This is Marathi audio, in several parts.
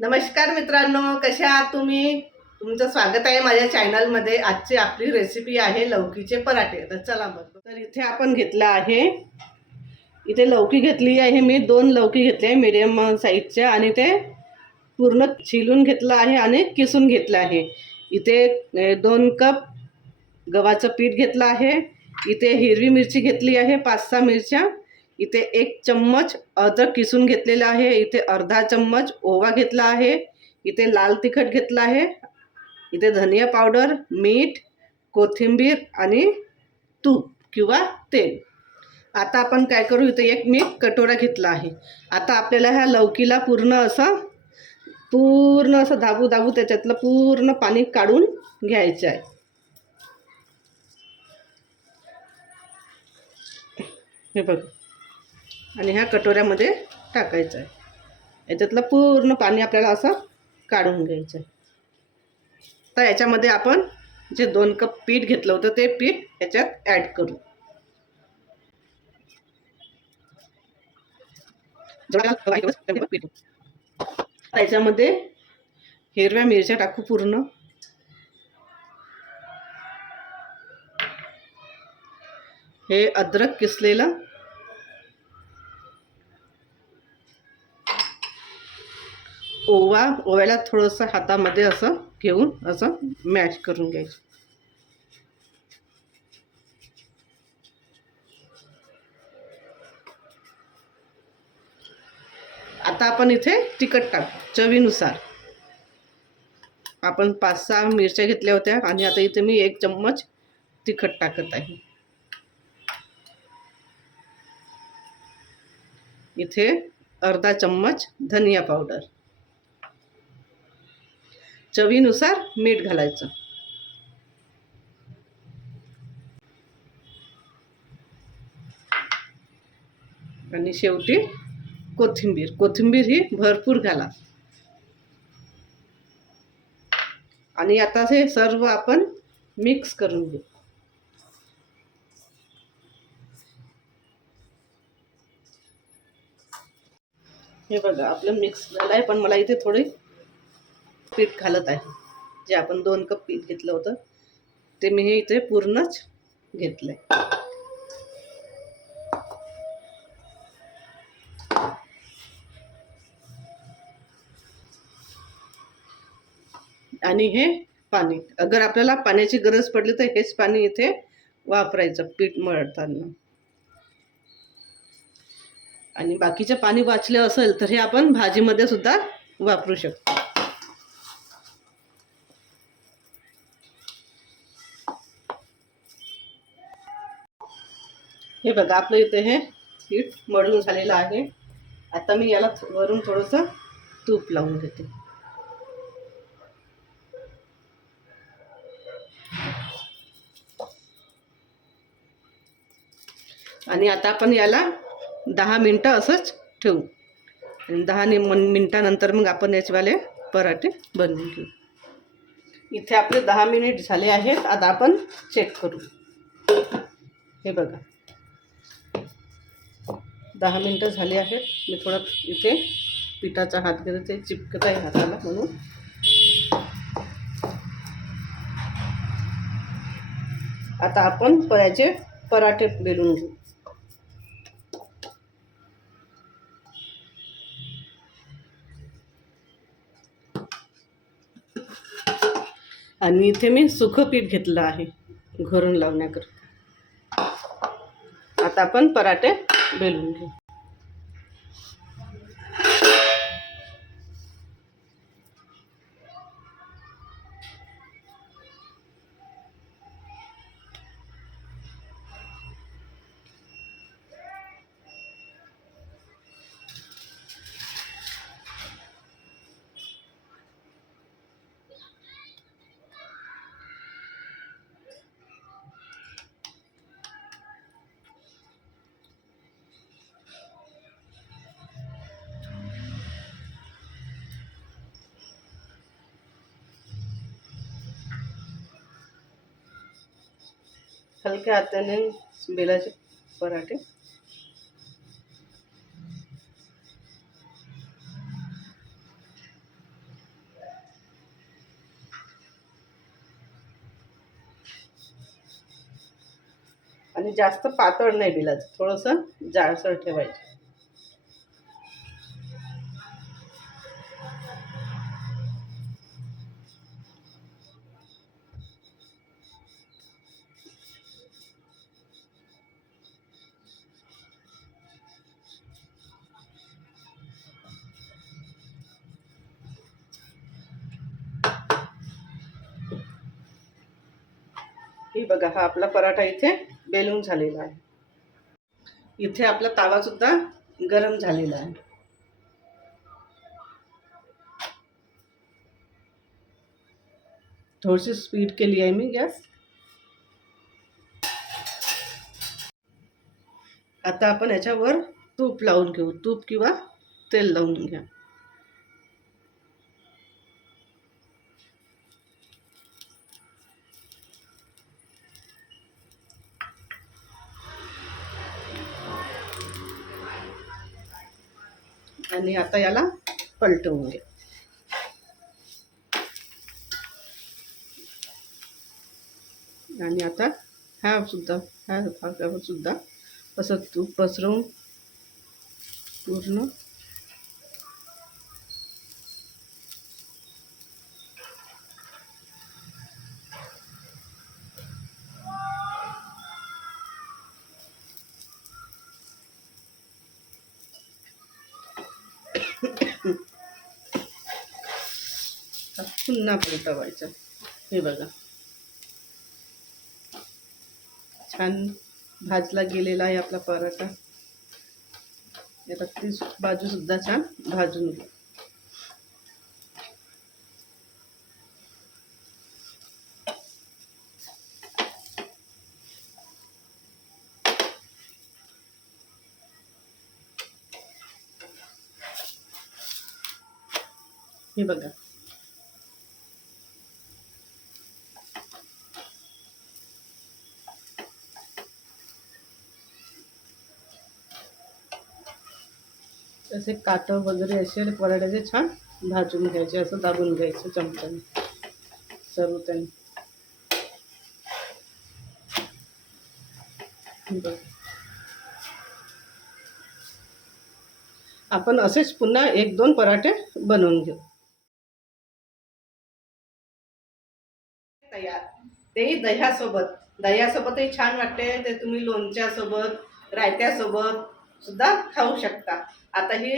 नमस्कार मित्रांनो, कशा आहात तुम्ही? तुमचं स्वागत आहे माझ्या चॅनलमध्ये. आजची आपली रेसिपी आहे लौकीचे पराठे. तर चला मग. तर इथे आपण घेतलं आहे, इथे लौकी घेतली आहे मी. 2 लौकी घेतले आहे मीडियम साईजच्या आणि ते पूर्ण छिलून घेतलं आहे आणि किसून घेतलं आहे. इथे 2 कप गव्हाचं पीठ घेतलं आहे. इथे हिरवी मिरची घेतली आहे 5-6 मिरच्या. इथे 1 चम्मच अद्रक किसून घेतलेला आहे. इथे अर्धा चम्मच ओवा घेतला आहे. इथे लाल तिखट घेतलं आहे. इथे धनिया पावडर, मीठ, कोथिंबीर आणि तूप किंवा तेल. आता आपण काय करू, इथे एक मी कटोरा घेतला आहे. आता आपल्याला ह्या लौकीला पूर्ण असं दाबू दाबू त्याच्यातलं पूर्ण पाणी काढून घ्यायचं आहे. हे बघ, आणि ह्या कटोऱ्यामध्ये टाकायचं आहे. याच्यातलं पूर्ण पाणी आपल्याला असं काढून घ्यायचं आहे. तर याच्यामध्ये आपण जे 2 कप पीठ घेतलं होतं ते पीठ याच्यात ॲड करू. याच्यामध्ये हिरव्या मिरच्या टाकू पूर्ण. हे अद्रक किसलेलं, ओव्याला थोडंसं हातामध्ये असं घेऊन असं मॅश करून घ्यायचं. आता आपण इथे तिखट टाकू चवीनुसार. आपण 5-6 मिरच्या घेतल्या होत्या आणि आता इथे मी 1 चम्मच तिखट टाकत आहे. इथे अर्धा चम्मच धनिया पावडर, चवीनुसार मीठ घालायचं. आणि शेवटी कोथिंबीर ही भरपूर घाला. आणि आता हे सर्व आपण मिक्स करून घेऊ. हे बघा, आपलं मिक्स झालं आहे. पण मला इथे थोडे पीठ घालत आहे. जे आपण 2 कप पीठ घेतलं होतं ते मी हे इथे पूर्णच घेतलंय. आणि हे पाणी, अगर आपल्याला पाण्याची गरज पडली तर हेच पाणी इथे वापरायचं पीठ मळताना. आणि बाकीचे पाणी वाचलं असेल तर हे आपण भाजीमध्ये सुद्धा वापरू शकतो. हे बघा, आपलं इथे हे पीठ मळून झालेलं आहे. आता मी याला वरून थोडंसं तूप लावून घेते. आणि आता आपण याला 10 मिनटं असंच ठेवू. आणि 10 मिनटानंतर मग आपण याचेवाले पराठे बनवून घेऊ. इथे आपले 10 मिनिट झाले आहेत. आता आपण चेक करू. हे बघा, 10 मिनटं झाली आहेत. मी थोडं इथे पिठाचा हात घेते, ते चिपकत आहे हाताला म्हणून. आता आपण याचे पराठे बेलून घेऊ. आणि इथे मी सुकं पीठ घेतलं आहे घरून लावण्याकरता. आता आपण पराठे बेलून घेऊ. हलक्या हाताने बेलाचे पराठे. आणि जास्त पातळ नाही बिलाचं, थोडंसं जाडसर ठेवायचं. ही बघा, हा आपला पराठा इथे बेलून झालेला आहे. इथे आपला तावा सुद्धा गरम झालेला आहे. थोडीशी स्पीड केली आहे मी गॅस. आता आपण याच्यावर तूप लावून घेऊ, तूप किंवा तेल लावून घ्या. आणि आता याला पलटवून घ्या. आणि आता ह्या भागावर सुद्धा असं तूप पसरवून पूर्ण पुन्हा पलटवायचं. हे बघा, छान भाजला गेलेला आहे आपला पराठा. आता ती बाजू सुद्धा छान भाजून घ्या. हे बघा, असे काट वगैरे असे पराठ्याचे छान भाजून घ्यायचे, असं दाबून घ्यायचं चमच्याने सर्व त्यांनी. आपण असेच पुन्हा 1-2 पराठे बनवून घेऊ. तयार, तेही दह्यासोबत. दह्यासोबतही छान वाटते ते. तुम्ही लोणच्यासोबत, रायत्यासोबत सुद्धा खाऊ शकता. आता ही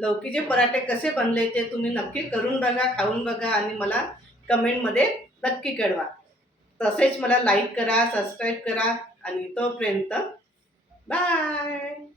लौकीचे पराठे कसे बनले ते तुम्ही नक्की करून बघा, खाऊन बघा आणि मला कमेंटमध्ये नक्की कळवा. तसेच मला लाईक करा, सबस्क्राईब करा आणि तोपर्यंत बाय.